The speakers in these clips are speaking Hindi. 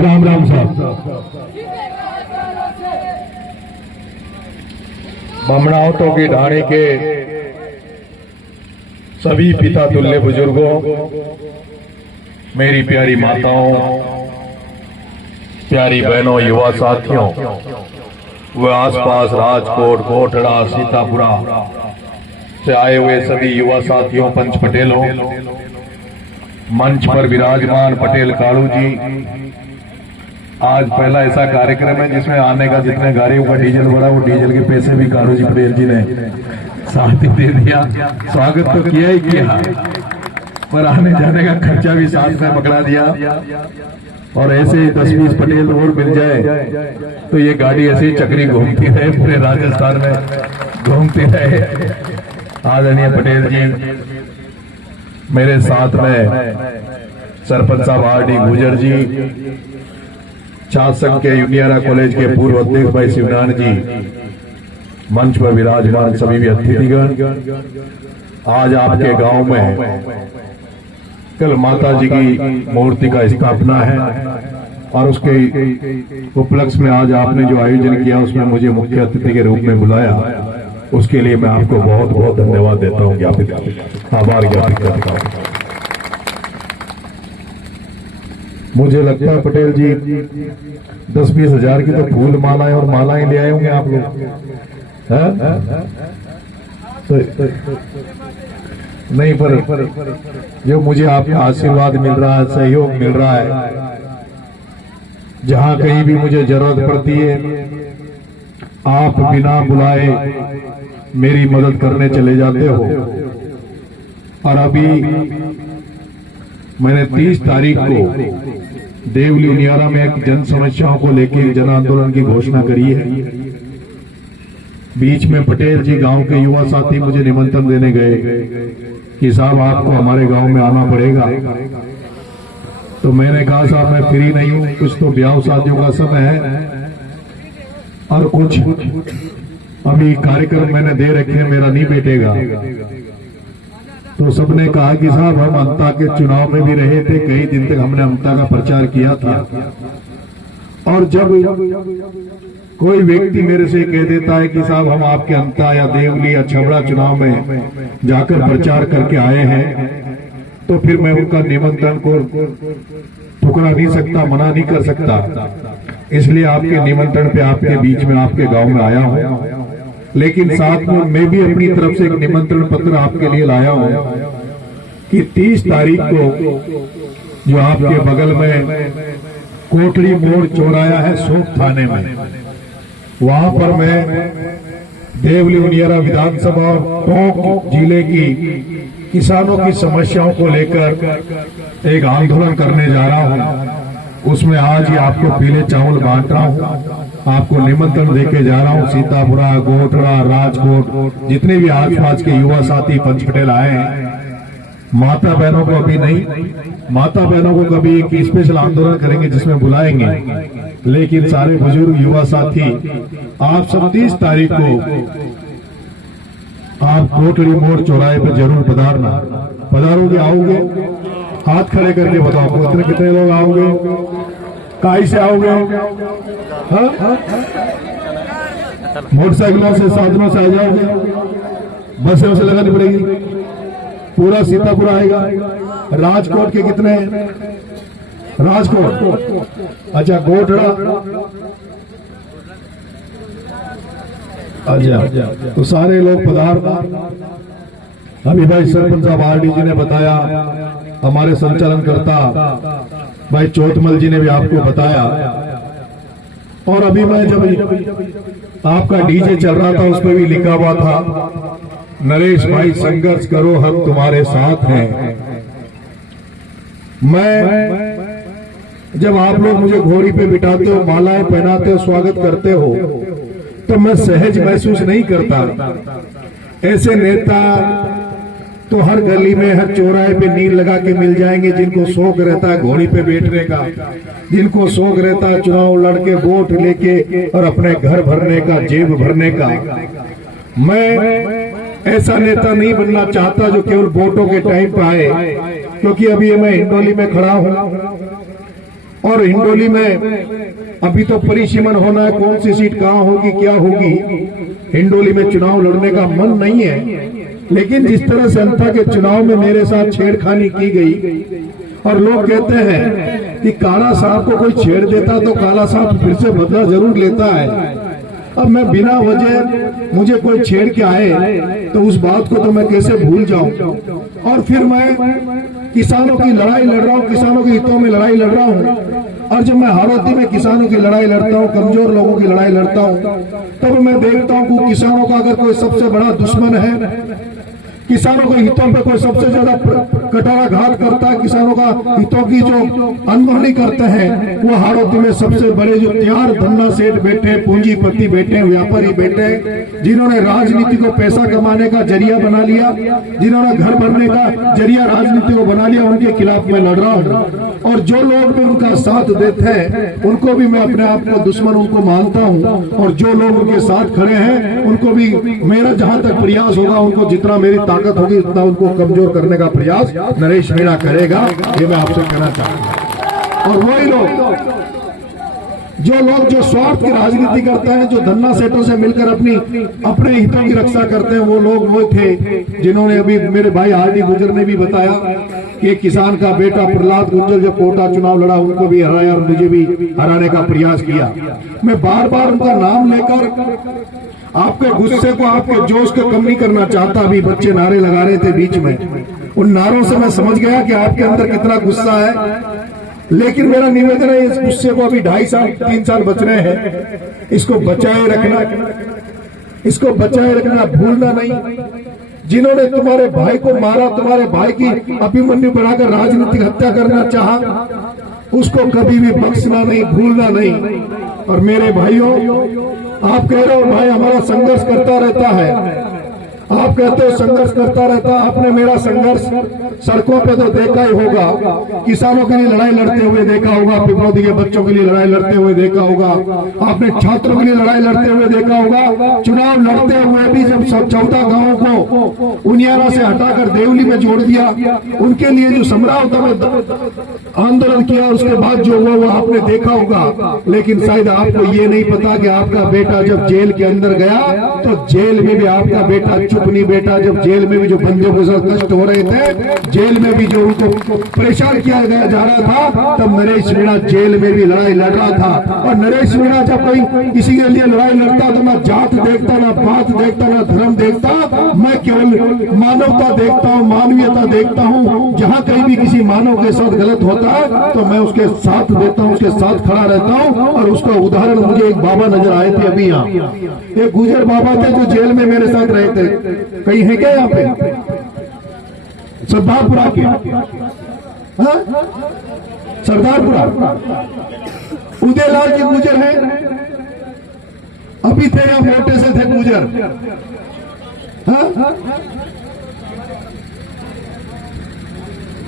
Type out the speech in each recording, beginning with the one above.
राम राम साहब। बमनावतों की ढाणी के सभी पिता तुल्य बुजुर्गों, मेरी प्यारी माताओं, प्यारी बहनों, युवा साथियों, व आसपास राजकोट, कोटड़ा, सीतापुरा से आए हुए सभी युवा साथियों, पंच पटेलों, मंच पर विराजमान पटेल कालू जी। आज पहला ऐसा कार्यक्रम है जिसमें आने का जितने गाड़ियों का डीजल भरा वो डीजल के पैसे भी कालू जी पटेल जी ने साथ ही दे दिया। स्वागत तो किया ही किया, पर आने जाने का खर्चा भी साथ में पकड़ा दिया। और ऐसे ही 10-20 पटेल और मिल जाए तो ये गाड़ी ऐसे ही चक्री घूमती रहे, पूरे राजस्थान में घूमती रहे। आदरणीय पटेल जी, मेरे साथ में सरपंच साहब आर.डी. गुजर जी, छात्र संघ के यूनियारा कॉलेज के पूर्व अध्यक्ष भाई शिवनारायण जी, मंच पर विराजमान सभी भी अतिथिगण। आज आपके गांव में कल माता जी की मूर्ति का स्थापना है और उसके उपलक्ष्य में आज आपने जो आयोजन किया उसमें मुझे मुख्य अतिथि के रूप में बुलाया, उसके लिए मैं आपको बहुत बहुत धन्यवाद देता हूं, आभार ज्ञापित करता हूं। मुझे लगता है पटेल जी 10-20 हजार की तो फूल मालाएं और मालाएं ले आए होंगे आप लोग, नहीं पर जो मुझे आपका आशीर्वाद मिल रहा है, सहयोग मिल रहा है, जहां कहीं भी मुझे जरूरत पड़ती है आप बिना बुलाए मेरी मदद करने चले जाते हो। और अभी मैंने 30 तारीख को देवली उनियारा में एक जन समस्याओं को लेकर जन आंदोलन की घोषणा करी है। बीच में पटेल जी गांव के युवा साथी मुझे निमंत्रण देने गए कि साहब आपको हमारे गांव में आना पड़ेगा। तो मैंने कहा साहब मैं फ्री नहीं हूं, कुछ तो ब्याह शादियों का समय है और कुछ अभी कार्यक्रम मैंने दे रखे, मेरा नहीं बैठेगा। तो सबने कहा कि साहब हम अमता के चुनाव में भी रहे थे, कई दिन तक हमने अमता का प्रचार किया था, और जब कोई व्यक्ति मेरे से कह देता है कि साहब हम आपके अमता या देवली या छबड़ा चुनाव में जाकर प्रचार करके आए हैं, तो फिर मैं उनका निमंत्रण को ठुकरा नहीं सकता, मना नहीं कर सकता। इसलिए आपके निमंत्रण पे आपके बीच में आपके गांव में आया हूं। लेकिन साथ में मैं भी अपनी तरफ से एक निमंत्रण पत्र आपके लिए लाया हूं कि 30 तारीख को जो आपके बगल में कोटड़ी मोड़ चौराया है सोप थाने में, वहां पर मैं देवली उनियारा विधानसभा और टोंक जिले की किसानों की समस्याओं को लेकर एक आंदोलन करने जा रहा हूं। उसमें आज ही आपको पीले चावल बांट रहा हूं, आपको निमंत्रण देके जा रहा हूं। सीतापुरा, गोटड़ा, राजकोट, जितने भी आसपास के युवा साथी पंच पटेल आए हैं, माता बहनों को अभी नहीं, माता बहनों को कभी एक स्पेशल आंदोलन करेंगे जिसमें बुलाएंगे, लेकिन सारे बुजुर्ग युवा साथी आप सब 30 तारीख को आप कोटड़ी मोड़ चौराहे पर जरूर पधारना। पधारोगे, आओगे? हाथ खड़े करके बताओ कितने लोग आओगे, काई से आओगे? मोटरसाइकिलों से, साधनों से आ जाओगे? बसें से लगानी पड़ेगी? पूरा सीतापुर आएगा। राजकोट के कितने? राजकोट, अच्छा गोटड़ा, अच्छा तो सारे लोग पधारना। अभी भाई सरपंच साहब आर.डी. जी ने बताया, हमारे संचालन करता भाई चौथमल जी ने भी आपको बताया। और अभी मैं जब आपका डीजे चल रहा था उसमें भी लिखा हुआ था, नरेश भाई संघर्ष करो हम तुम्हारे साथ हैं। मैं जब आप लोग मुझे घोड़ी पे बिठाते हो, मालाएं पहनाते हो, स्वागत करते हो, तो मैं सहज महसूस नहीं करता। ऐसे नेता तो हर गली में, हर चौराहे पे नील लगा के मिल जाएंगे, जिनको शौक रहता है घोड़ी पे बैठने का, जिनको शौक रहता है चुनाव लड़के वोट लेके और अपने घर भरने का, जेब भरने का। मैं ऐसा नेता नहीं बनना चाहता जो केवल वोटों के टाइम पे आए, क्योंकि अभी मैं हिंडोली में खड़ा हूं और हिंडोली में अभी तो परिसीमन होना है, कौन सी सीट कहाँ होगी क्या होगी। हिंडोली में चुनाव लड़ने का मन नहीं है, लेकिन जिस तरह जनता के चुनाव में मेरे साथ छेड़खानी की गई और लोग कहते हैं कि काला साहब को कोई छेड़ देता तो काला साहब फिर से बदला जरूर लेता है। अब मैं बिना वजह मुझे कोई छेड़ के आए तो उस बात को तो मैं कैसे भूल जाऊं। और फिर मैं किसानों की लड़ाई लड़ रहा हूं, किसानों के हितों में लड़ाई लड़ रहा हूं। और जब मैं हाड़ौती में किसानों की लड़ाई लड़ता हूं, कमजोर लोगों की लड़ाई लड़ता हूं, तब मैं देखता हूं कि किसानों का अगर कोई सबसे बड़ा दुश्मन है, किसानों के हितों पे कोई सबसे ज्यादा कटारा घात करता है, किसानों का हितों की जो अनहोनी करते हैं, वो हाड़ौती में सबसे बड़े जो तैयार धन्ना सेठ बैठे, पूंजीपति बैठे, व्यापारी बैठे, जिन्होंने राजनीति को पैसा कमाने का जरिया बना लिया, जिन्होंने घर भरने का जरिया राजनीति को बना लिया, उनके खिलाफ मैं लड़ रहा हूँ। और जो लोग भी उनका साथ देते हैं उनको भी मैं अपने आप को दुश्मन उनको मानता हूँ, और जो लोग उनके साथ खड़े हैं उनको भी मेरा जहां तक प्रयास होगा, उनको जितना मेरी ताकत होगी उतना उनको कमजोर करने का प्रयास नरेश मीणा करेगा, ये मैं आपसे कहना चाहता हूं। और वही लोग जो स्वार्थ की राजनीति करते हैं, जो धन्ना सेठों से मिलकर अपने हितों की रक्षा करते हैं, वो लोग वो थे जिन्होंने अभी मेरे भाई आरडी गुर्जर ने भी बताया कि किसान का बेटा प्रहलाद गुर्जर जो कोटा चुनाव लड़ा, उनको भी हराया और मुझे भी हराने का प्रयास किया। मैं बार बार उनका नाम लेकर आपके गुस्से को, आपके जोश को कम नहीं करना चाहता। अभी बच्चे नारे लगा रहे थे बीच में, उन नारों से मैं समझ गया कि आपके अंदर कितना गुस्सा है, लेकिन मेरा निवेदन है इस गुस्से को अभी 2.5 साल 3 साल बच रहे हैं, इसको बचाए रखना, इसको बचाए रखना, भूलना नहीं। जिन्होंने तुम्हारे भाई को मारा, तुम्हारे भाई की अभिमन्यु बनाकर राजनीतिक हत्या करना चाहा, उसको कभी भी बख्शना नहीं, भूलना नहीं। और मेरे भाइयों, आप कह रहे हो भाई हमारा संघर्ष करता रहता है, आप कहते हो संघर्ष करता रहता, आपने मेरा संघर्ष सड़कों पे तो देखा ही होगा, किसानों के लिए लड़ाई लड़ते हुए देखा होगा, पिपौदी के बच्चों के लिए लड़ाई लड़ते हुए देखा होगा, आपने छात्रों के लिए लड़ाई लड़ते हुए देखा होगा। चुनाव लड़ते हुए भी जब 14 गांवों को उनियारा से हटाकर देवली में जोड़ दिया, उनके लिए जो समरावता में आंदोलन किया, उसके बाद जो हुआ वो आपने देखा होगा। लेकिन शायद आपको ये नहीं पता कि आपका बेटा जब जेल के अंदर गया तो जेल में भी आपका बेटा चुप नहीं बैठा। जब जेल में भी जो बंदे को कष्ट हो रहे थे, जेल में भी जो उनको परेशान किया गया जा रहा था, तब नरेश मीणा जेल में भी लड़ाई लड़ रहा था। और नरेश मीणा जब कोई किसी के लिए लड़ाई लड़ता तो ना जात देखता, ना बात देखता, ना धर्म देखता, मैं केवल मानवता देखता हूँ, मानवीयता देखता हूँ। जहाँ कहीं भी किसी मानव के साथ गलत होता है तो मैं उसके साथ देता हूँ, उसके साथ खड़ा रहता हूँ। और उसका उदाहरण मुझे एक बाबा नजर आए थे अभी यहाँ, एक गुजर बाबा थे जो जेल में मेरे साथ रहे थे। कहीं है क्या यहाँ पे? सरदारपुरा के, सरदारपुरा उदयलाल के गुजर है, अभी थे यहाँ, मोटे से थे गुजर।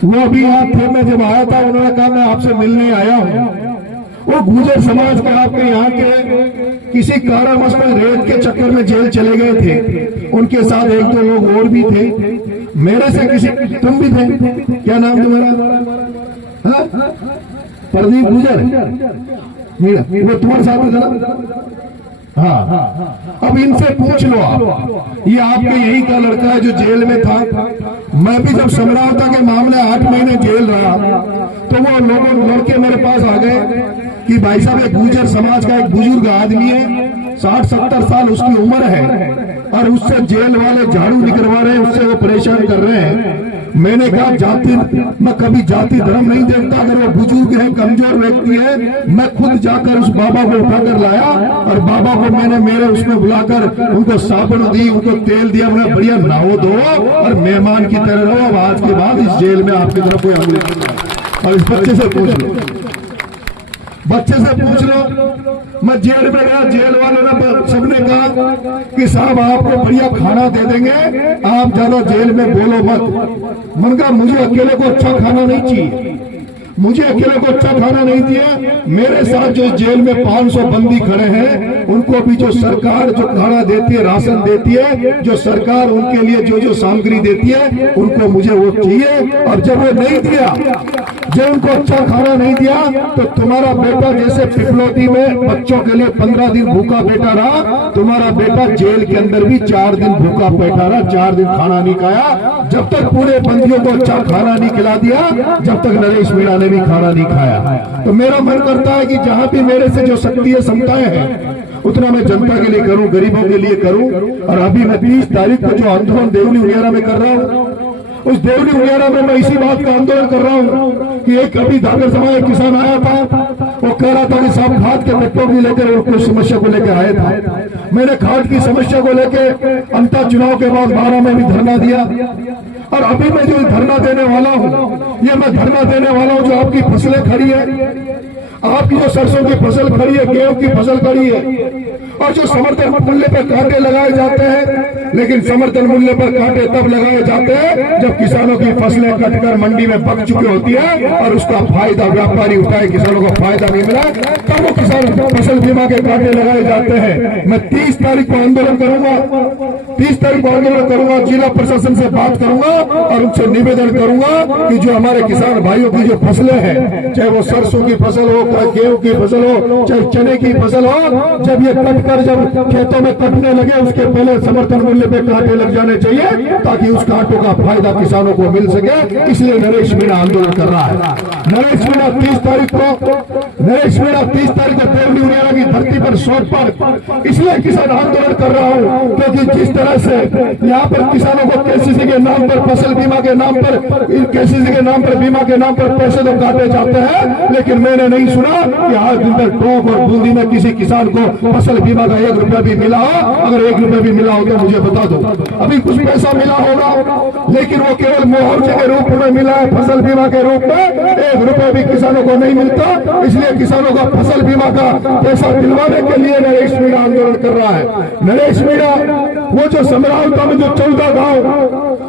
वो अभी यहाँ थे, मैं जब आया था उन्होंने कहा मैं आपसे मिलने आया हूँ। वो गुजर समाज के आपके यहाँ के किसी कारणवश में रेत के चक्कर में जेल चले गए थे, उनके साथ 1-2 लोग और भी थे, मेरे से किसी, तुम भी थे, क्या नाम तुम्हारा? प्रदीप गुजर, वो तुम्हारे साथ था? हाँ। अब इनसे पूछ लो आप, ये आपके यही का लड़का है जो जेल में था। मैं भी जब समरावता के मामले 8 महीने जेल रहा तो वो लोग लड़के मेरे पास आ गए कि भाई साहब एक गुजर समाज का एक बुजुर्ग आदमी है, 60-70 साल उसकी उम्र है, और उससे जेल वाले झाड़ू निकलवा रहे हैं, उससे वो परेशान कर रहे हैं। मैंने कहा मैं कभी जाति धर्म नहीं देखता, अगर वो बुजुर्ग है, कमजोर व्यक्ति है, मैं खुद जाकर उस बाबा को उठाकर लाया और बाबा को मैंने मेरे उसमें बुलाकर उनको साबुन दी, उनको तेल दिया, मैंने बढ़िया नहाओ धो और मेहमान की तरह रहो। अब आज के बाद इस जेल में आपकी तरफ कोई आगे नहीं। और इस बच्चे से पूछ लो, बच्चे से पूछ लो, मैं जेल में गया, जेल वालों ने सबने कहा कि साहब आपको बढ़िया खाना दे देंगे, आप ज्यादा जेल में बोलो मत। मन कहा मुझे अकेले को अच्छा खाना नहीं चाहिए, मुझे अकेले को अच्छा खाना नहीं दिया। मेरे साथ जो जेल में 500 बंदी खड़े हैं, उनको भी जो सरकार जो खाना देती है, राशन देती है, जो सरकार उनके लिए जो सामग्री देती है, उनको मुझे वो चाहिए। और जब वो नहीं दिया, जो उनको अच्छा खाना नहीं दिया, तो तुम्हारा बेटा जैसे पिपलौती में बच्चों के लिए 15 दिन भूखा बैठा रहा, तुम्हारा बेटा जेल के अंदर भी 4 दिन भूखा बैठा रहा, 4 दिन खाना नहीं खाया, जब तक पूरे बंदियों को अच्छा खाना नहीं खिला दिया, जब तक नरेश मीणा ने भी खाना नहीं खाया। तो मेरा मन करता है कि जहां भी मेरे से जो शक्ति क्षमताएं हैं उतना मैं जनता के लिए करूं, गरीबों के लिए करूं। और अभी मैं 30 तारीख को जो आंदोलन देवली उनियारा में कर रहा हूं, उस देवली उनियारा में मैं इसी बात का आंदोलन कर रहा हूं कि एक अभी धाकर समाज एक किसान आया था, वो कह रहा था कि साहब खाद के पट्टों को लेकर कुछ समस्या को लेकर आया था। मैंने खाद की समस्या को लेकर अंतर चुनाव के बाद 12 में भी धरना दिया, और अभी मैं जो धरना देने वाला हूं, ये मैं धरना देने वाला हूं जो आपकी फसलें खड़ी है, आपकी जो सरसों की फसल खड़ी है, गेहूं की फसल खड़ी है, और जो समर्थन मूल्य पर कांटे लगाए जाते हैं, लेकिन समर्थन मूल्य पर कांटे तब लगाए जाते हैं जब किसानों की फसलें कटकर मंडी में पक चुकी होती है और उसका फायदा व्यापारी उठाए, किसानों को फायदा नहीं मिला, तब वो किसान फसल बीमा के कांटे लगाए जाते हैं। मैं 30 तारीख को आंदोलन करूंगा, 30 तारीख को आंदोलन करूंगा, जिला प्रशासन से बात करूंगा और उनसे निवेदन करूंगा कि जो हमारे किसान भाइयों की जो फसलें हैं, चाहे वो सरसों की फसल हो, गेहूं की फसल हो, चाहे चने की फसल हो, जब ये कटकर जब खेतों में कटने लगे उसके पहले समर्थन मूल्य पे कांटे लग जाने चाहिए ताकि उस कांटों का फायदा किसानों को मिल सके। इसलिए नरेश मीणा आंदोलन कर रहा है। नरेश मीणा 30 तारीख को देवली उनियारा की धरती पर शोध पर इसलिए किसान आंदोलन कर रहा हूं क्योंकि जिस तरह से यहाँ पर किसानों को केसीसी के नाम पर, फसल बीमा के नाम पर, केसीसी के नाम पर, बीमा के नाम पर पैसे तो काटे जाते हैं, लेकिन मैंने नहीं सुना कि आज दिन तक टोंक और बूंदी में किसी किसान को फसल बीमा का 1 रुपया भी मिला हो। अगर 1 रुपया भी मिला हो तो मुझे बता दो। अभी कुछ पैसा मिला होगा, लेकिन वो केवल मुआवजे के रूप में मिला है, फसल बीमा के रूप में 1 रुपया भी किसानों को नहीं मिलता। इसलिए किसानों का फसल बीमा का पैसा दिलवाने के लिए नरेश मीणा आंदोलन कर रहा है। नरेश मीणा वो जो समरावता में जो 14 गांव,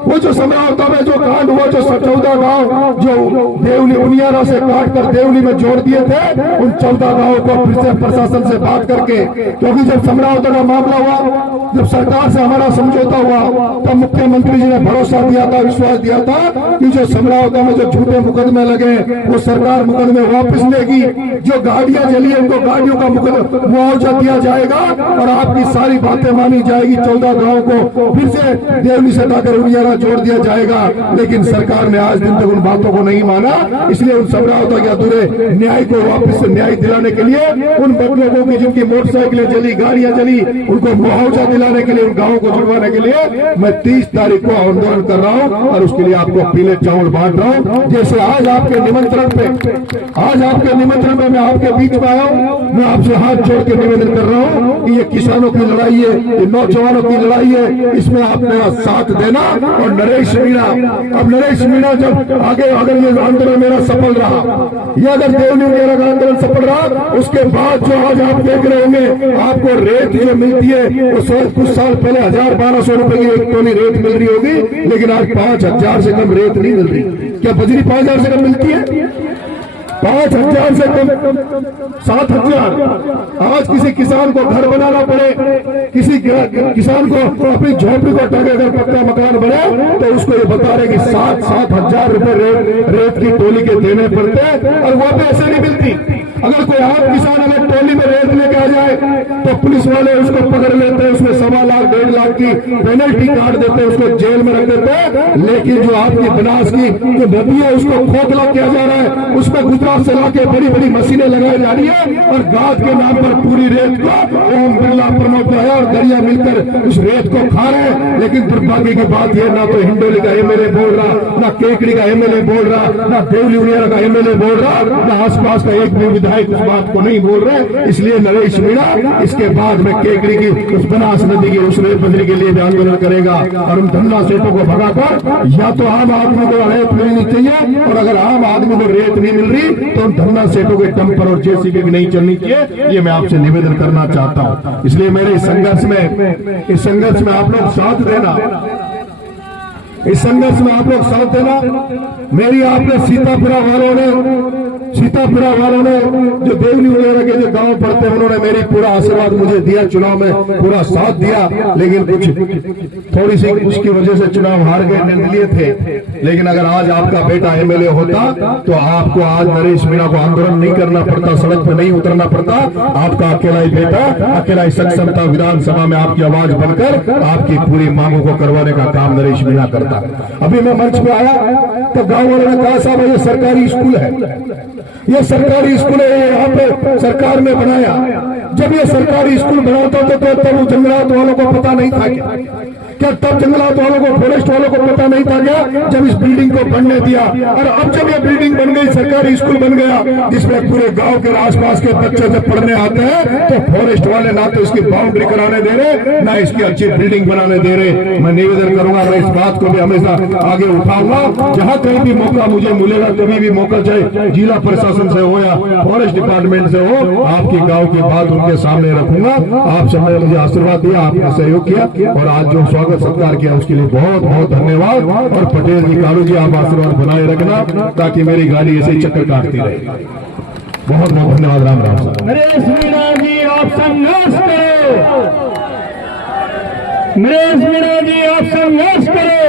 वो जो समरावता में जो कांड हुआ, जो 14 गांव जो देवली उनियारा से काट कर देवली में जोड़ दिए थे, उन 14 गांवों को फिर से प्रशासन से बात करके, क्योंकि जब समरावता का मामला हुआ, जब सरकार से हमारा समझौता हुआ, तब मुख्यमंत्री जी ने भरोसा दिया था, विश्वास दिया था कि जो समरावता में जो झूठे मुकदमे लगे वो सरकार मुकदमे वापस लेगी, जो गाड़ियां जली उनको गाड़ियों का मुआवजा दिया जाएगा और आपकी सारी बातें मानी जाएगी। 14 गांव को फिर से देवली से लाकर उनियारा जोड़ दिया जाएगा, लेकिन सरकार ने आज दिन तक उन बातों को नहीं माना। इसलिए उन समरावता के अधूरे न्याय को वापस से न्याय दिलाने के लिए, उन लोगों की जिनकी मोटरसाइकिलें जली, गाड़ियां जली, उनको मुआवजा दिलाने के लिए, उन गांवों को जुड़वाने के लिए मैं 30 तारीख को आंदोलन कर रहा हूं और उसके लिए आपको पीले चावल बांट रहा हूं। जैसे आज आपके निमंत्रण पे, आज आपके निमंत्रण में मैं आपके बीच में आया हूं, मैं आपसे हाथ जोड़ के निवेदन कर रहा हूं कि ये किसानों की लड़ाई है, ये नौजवानों की लड़ाई है, इसमें आप मेरा साथ देना। और नरेश मीणा, अब नरेश मीणा जब आगे अगर ये आंदोलन मेरा सफल रहा, ये अगर देवली उनियारा का आंदोलन सफल रहा, उसके बाद जो आज आप देख रहे होंगे आपको रेत जो मिलती है वो कुछ साल पहले 1000-1200 रुपए की एक टोली रेत मिल रही होगी, लेकिन आज 5000 से कम रेत नहीं मिल रही। क्या बजरी 5000 से कम मिलती है? 5000 से कम 7000। आज किसी किसान को घर बनाना पड़े, किसी किसान को अपनी झोपड़ी को ढके अगर पक्का मकान बने तो उसको ये बता रहे कि 7,000 रुपए रेत की टोली के देने पड़ते, और वो पैसे नहीं मिलती। अगर कोई आप किसान अगर टोली में रेत लेके आ जाए तो पुलिस वाले उसको पकड़ लेते हैं, उसमें 1.25 लाख 1.5 लाख की पेनल्टी काट देते हैं, उसको जेल में रख देते हैं। लेकिन जो आपकी बनास की जो नदी है उसको खोखला किया जा रहा है, उसमें गुजरात से लाके बड़ी बड़ी मशीनें लगाई जा रही है और गाद के नाम पर पूरी रेत को ओम बिरला, प्रमोद दया और दरिया मिलकर उस रेत को खा रहे हैं। लेकिन दुर्भाग्य की बात यह, ना तो हिंडोली का एमएलए बोल रहा, ना केकड़ी का एमएलए बोल रहा, ना देवली उनियारा का एमएलए बोल रहा, ना आसपास का एक भी विधायक उस बात को नहीं बोल रहे। इसलिए नरेश मीणा इसके बाद में केकड़ी की उस बनास नदी की उस रेत बजरी के लिए भी आंदोलन करेगा और उन धन्ना सेठों को भगाकर या तो आम आदमी को रेत मिलनी चाहिए, और अगर आम आदमी को रेत नहीं मिल रही तो उन धन्ना सेठों के टम्पर और जेसीबी भी नहीं चलनी चाहिए। ये मैं आपसे निवेदन करना चाहता हूं। इसलिए मेरे इस संघर्ष में आप लोग साथ देना, इस संघर्ष में आप लोग साथ देना। मेरी आपने सीतापुरा वालों ने सीतापुरा वालों ने जो देवनी वगैरह के जो गांव पड़ते हैं उन्होंने मेरी पूरा आशीर्वाद मुझे दिया, चुनाव में पूरा साथ दिया, लेकिन कुछ थोड़ी सी उसकी वजह से चुनाव हार गए, निर्दलीय थे। लेकिन अगर आज आपका बेटा एमएलए होता तो आपको आज नरेश मीणा को आंदोलन नहीं करना पड़ता, सड़क पर नहीं उतरना पड़ता। आपका अकेला ही बेटा, अकेला ही सक्षम था, विधानसभा में आपकी आवाज बनकर आपकी पूरी मांगों को करवाने का काम नरेश मीणा करता। अभी मैं मंच पे आया तो गांव वालों ने कहा साहब ये सरकारी स्कूल है, ये सरकारी स्कूल है, यहाँ पे सरकार ने बनाया। जब ये सरकारी स्कूल बनाता तो तब जंगलात वालों को पता नहीं था क्या तब जंगलात वालों को, फॉरेस्ट वालों को पता नहीं था क्या जब इस बिल्डिंग को बनने दिया? और अब जब ये बिल्डिंग बन गई, सरकारी स्कूल बन गया जिसमें पूरे गांव के आसपास के बच्चे जब पढ़ने आते हैं तो फॉरेस्ट वाले ना तो इसकी बाउंड्री कराने दे रहे, ना इसकी अच्छी बिल्डिंग बनाने दे रहे। मैं निवेदन करूंगा, मैं इस बात को भी हमेशा आगे उठाऊंगा, जहां कहीं भी मौका मुझे मिलेगा, कभी भी मौका चाहे जिला प्रशासन से हो या फॉरेस्ट डिपार्टमेंट से हो, आपकी गाँव की बात उनके सामने रखूंगा। आप सबने मुझे आशीर्वाद दिया, आपने सहयोग किया और आज जो स्वागत सत्कार किया उसके लिए बहुत बहुत धन्यवाद। और पटेल जी, कालू जी, आप आशीर्वाद बनाए रखना ताकि मेरी गाड़ी ऐसे ही चक्कर काटती रहे। बहुत बहुत धन्यवाद। राम राम। नरेश मीणा जी आप संघर्ष करो, नरेश मीणा जी आप संघर्ष करो।